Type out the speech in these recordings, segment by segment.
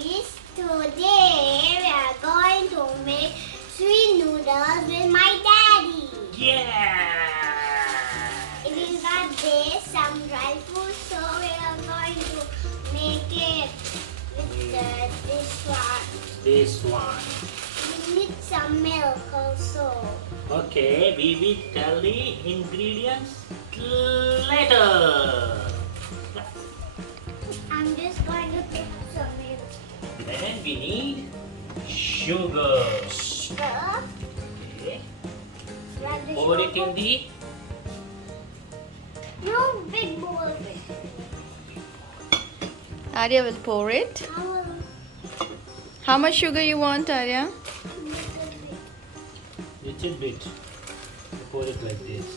guys, today we are going to make sweet noodles with my daddy. Yeah! It is got this, some dry food, so we are going to make it with this one. This one. We need some milk also. Okay, we will tell the ingredients later. I'm just going to take some milk. Then we need sugar. Sugar. Okay. Grab the Pour it sugar. in the No big bowl of it. Arya will pour it. I will How much sugar you want, Arya? make it big. little bit. Pour it like this.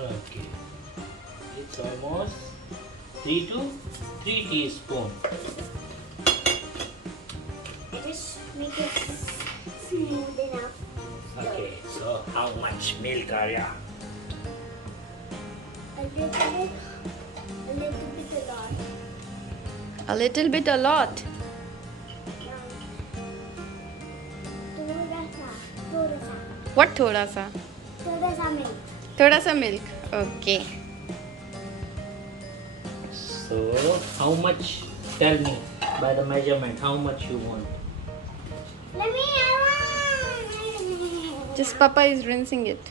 Okay. It's almost 3 teaspoons. Just make it smooth enough. Okay, so how much milk, Arya? A little bit a lot. A little bit, a lot. थोड़ा सा What thoda sa? milk. Thoda sa milk. Okay. So, how much? Tell me by the measurement, how much you want? Let me. I want. Just Papa is rinsing it.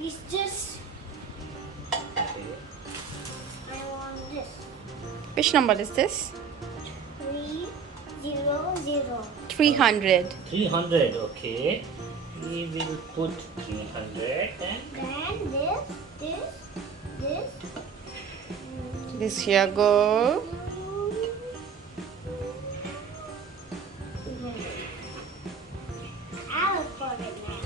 It's just. Okay. I want this. Which number is this? 300. 300. 300, okay. We will put 300 and Then this. This here go. I will put it now.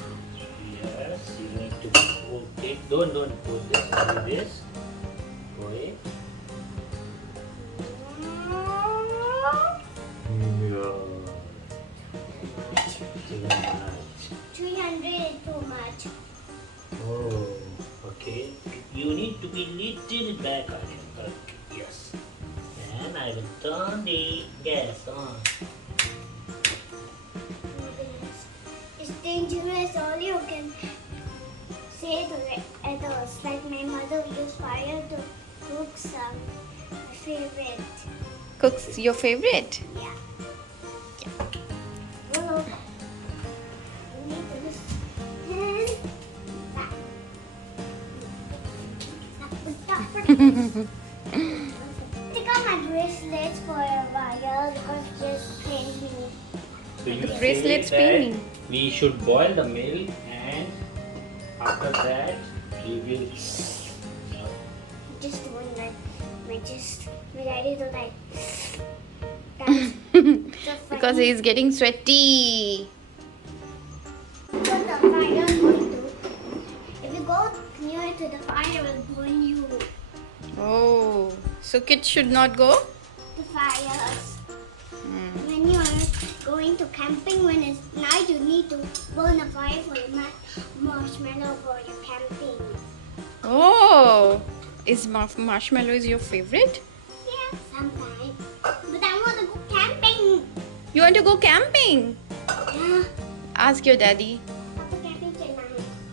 yes, you need to put it. Don't put this, only this. Put it. Too much. 300 is too much. Oh, okay. You need to be little back again. Okay, yes. And I will turn the gas on. It's dangerous. All you can say to others, like my mother used fire to cook some favorite. Cooks your favorite? Yeah. Well, you need to just take out my bracelets for a while because just plain me. So you say Bracelets that spinning. we should boil the milk and after that we will Just doing like my daddy do like that's so Because funny. he is getting sweaty. So the fire is going to, if you go near to the fire, will burn you. Oh, so kids should not go? The fires. When you are going to camping, when it's night, you need to burn a fire for your marshmallow for your camping. Oh, is marshmallow is your favorite? Yeah, sometimes. But I want to go camping. You want to go camping? Yeah. Ask your daddy. Papa camping tonight.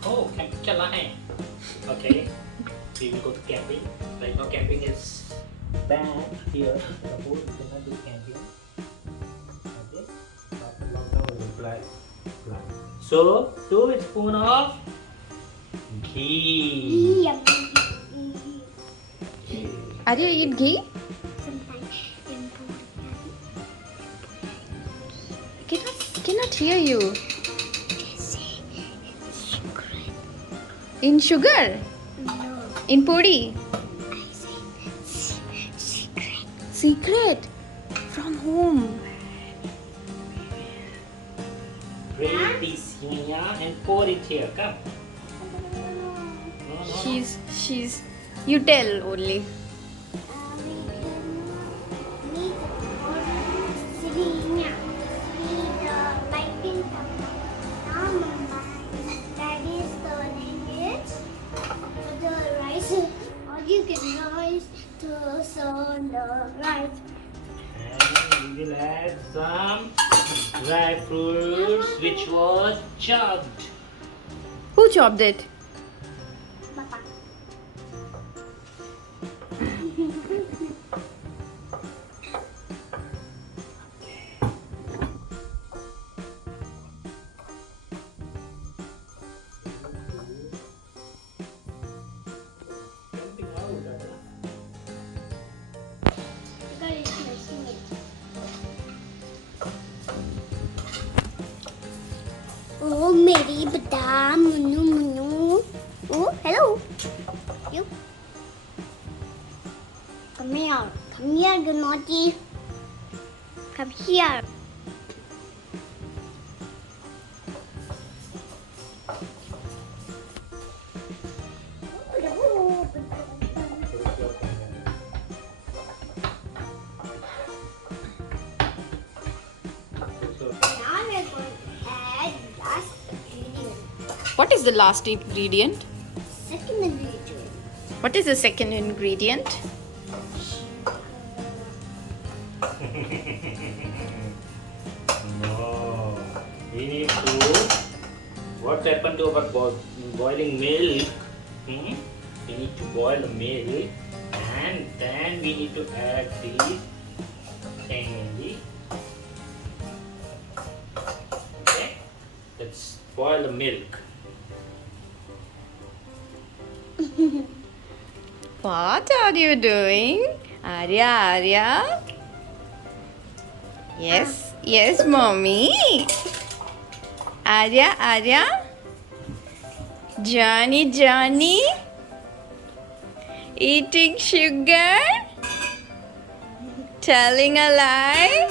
oh camping chala hai. Okay. We will go to camping. Right now camping is banned here. Suppose we cannot do camping. Okay. After lockdown we will plan. So 2 spoon of ghee. Yeah. Okay. Arya eat ghee? Sometimes important. Cannot hear you. In sugar? No. In puri? I say secret. Secret? From whom? Break this here and pour it here. Come. No. She's you tell only. You can noise toast on the right. And we will add some dry fruits which was chopped. Who chopped it? Papa. Oh, मेरी बादाम Munnu Munnu. Oh, hello. You. Come here. Come here, you naughty. Come here. Now we're going to add last ingredient. What is the last ingredient? Second ingredient. What is the second ingredient? No. We need to. What happened to our boiling milk? We need to boil the milk and then we need to add these things. Okay? Let's boil the milk. What are you doing? Arya? Yes, yes, mommy. Arya? Johnny? Eating sugar? Telling a lie?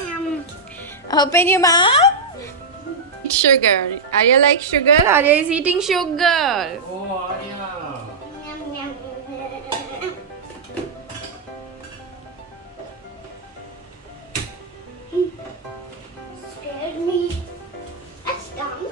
Open your mouth. Sugar. Arya likes sugar. Arya is eating sugar. Oh, Arya. Yum, yum. Scared me. That's dumb.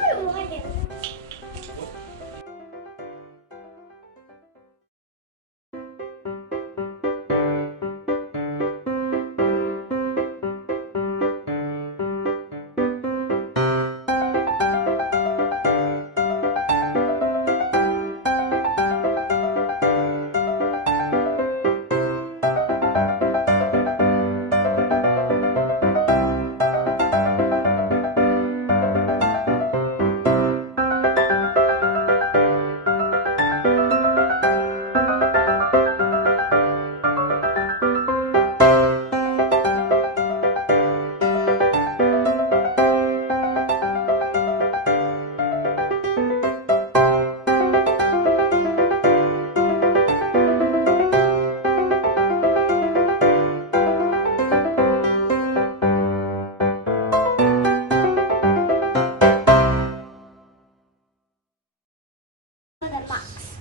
The box.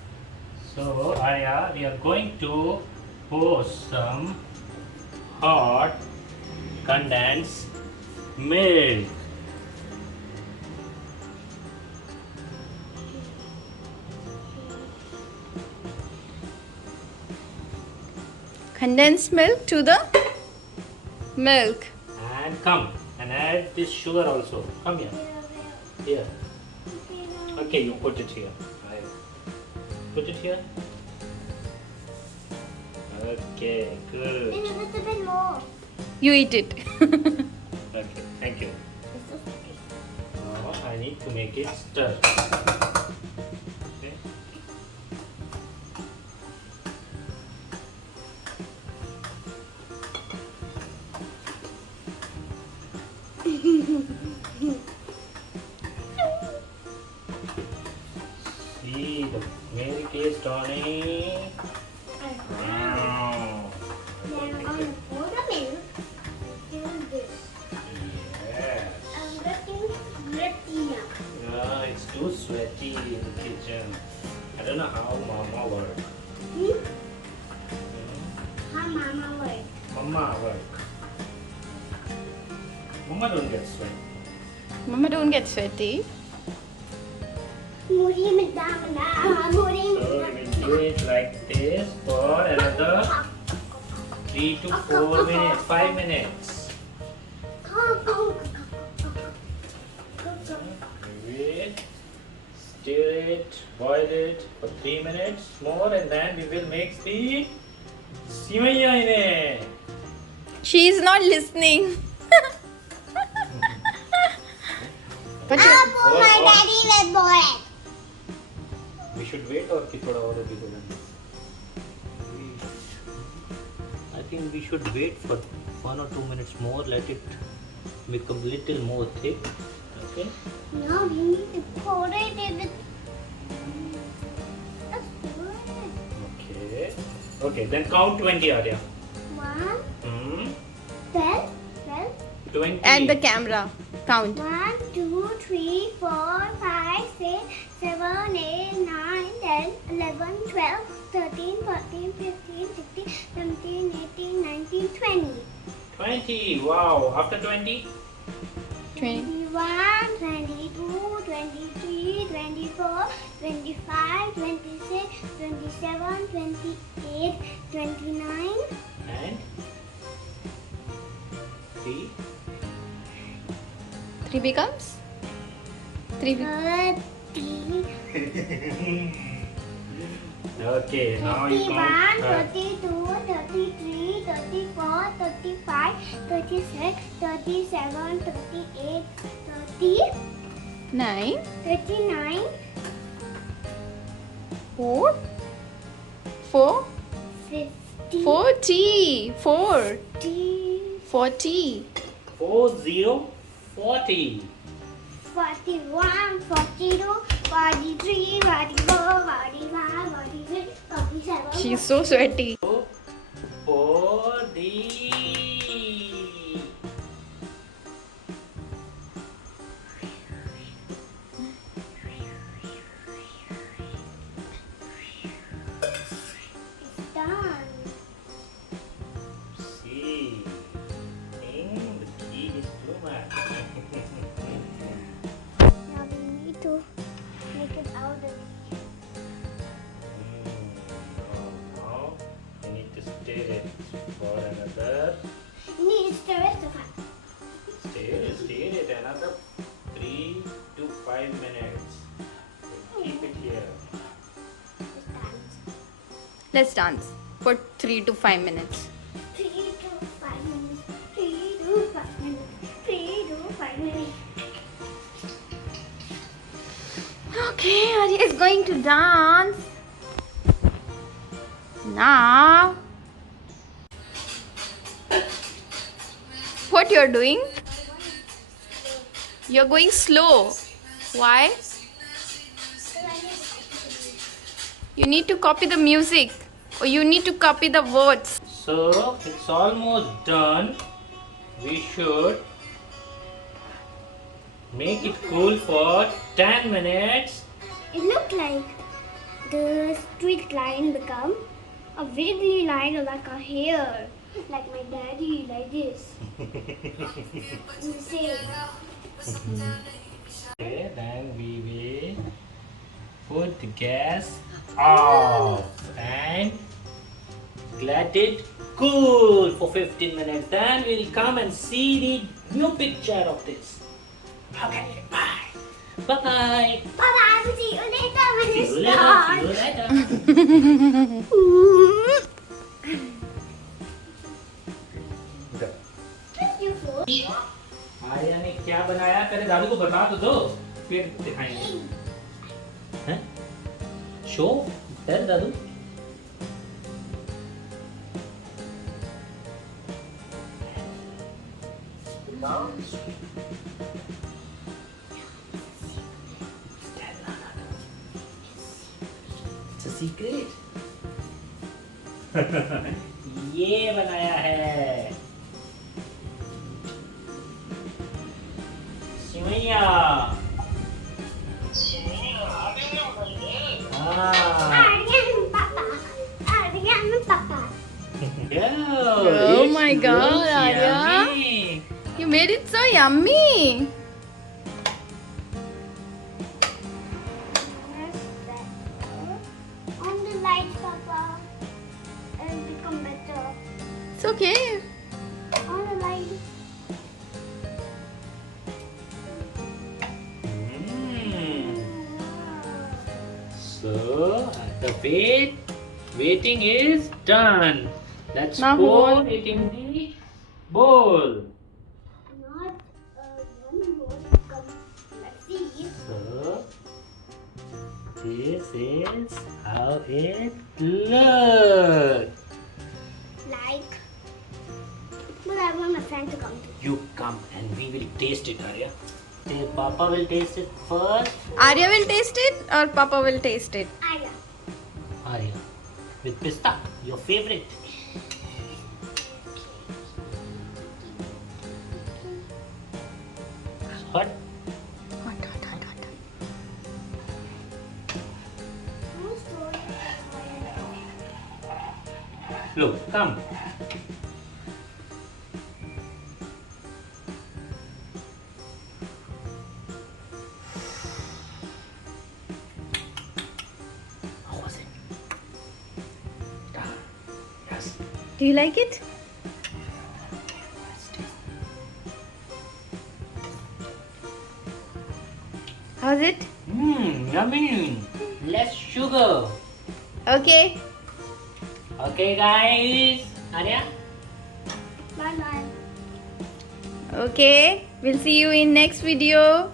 So, Arya, we are going to pour some hot condensed milk. Condensed milk to the milk. And come and add this sugar also. Come here. Here. Okay, you put it here. Put it here. Okay, good. A little bit more. You eat it. Okay, thank you. Now I need to make it stir. Okay. See the milk is turning. Wow. Then I'm going to pour the milk in this. Yes. I'm getting ready now. Yeah, it's too sweaty in the kitchen. I don't know how Mama works. How Mama work? Mama work. Mama don't get sweat. Mama, don't get sweaty. Muri madam na. Muri So we will do it like this for another 3 to 4 minutes, 5 minutes. Wait, stir it, boil it for 3 minutes more, and then we will mix the simaya in it. She is not listening. But you- Apple, my daddy will boil it. We should wait or keep it over the I think we should wait for 1 or 2 minutes more. Let it become little more thick. Okay. Now we need to pour it in the. Let's do it. Okay. Okay. Then count 20, Arya. 1, Hmm. 12, 12. 20. and the camera. Count. 1, 2, 3, 4, 5, 6, 7, 8, 9, 10, 11, 12, 13, 14, 15, 16, 17, 18, 19, 20. 20. Wow. After 20. 20. 21, 22, 23, 24, 25, 26, 27, 28, 29, And 3. 3 becomes? 3 becomes. 30, Okay. Now you 31, count. 32, 33, 34, 35, 36, 37, 38, 30, 9. 39, 4. 4. 50, 40. 4. 50, 40. 40. 40. 41, 42, 43, 44, 45, 46, 47. She's so sweaty. 40. It's done. See, the key is too much. Now we need to make it out of Now we need to stir it for another. You need to stir it to fast. Stir it another 3 to 5 minutes. Keep it here. It's done. Let's dance for 3 to 5 minutes. 3 to 5 minutes. 3 to 5 minutes. 3 to 5 minutes. Okay, Arya is going to dance. Now, what you're doing? You're going slow. Why? You need to copy the music or you need to copy the words. So it's almost done. We should make it cool for 10 minutes. It looked like the street line become a wiggly line like a hair. Like my daddy, like this. You say, Okay, then we will put the gas off and let it cool for 15 minutes. Then we'll come and see the new picture of this. Okay, bye. Bye. Bye-bye, we'll see you later when See it's you later. done. See you later. Thank you for Arya ने क्या बनाया पहले दादू को बता तो दो फिर दिखाएंगे हैं शो टेल दादू It's a secret. ये बनाया है Simaiya Aryan Papa. Aryan Papa. Oh my God, Arya. You made it so yummy. On the lights, Papa. It'll become better. It's okay. On the line. So the waiting is done. Let's Now pour hold. it in the bowl. Not one more cup. Let's see. So this is how it looks. Like. But I want my friend to come too. You come and we will taste it, Arya. Papa will taste it first. Arya will taste it or Papa will taste it? Arya. Arya, with pista, your favorite. Hot. Hot, hot, hot, hot. Who's story? Look, come. How was it? Yes. Do you like it? How's it? Yummy. Less sugar. Okay. Okay, guys. Arya? Bye bye. Okay. We'll see you in next video.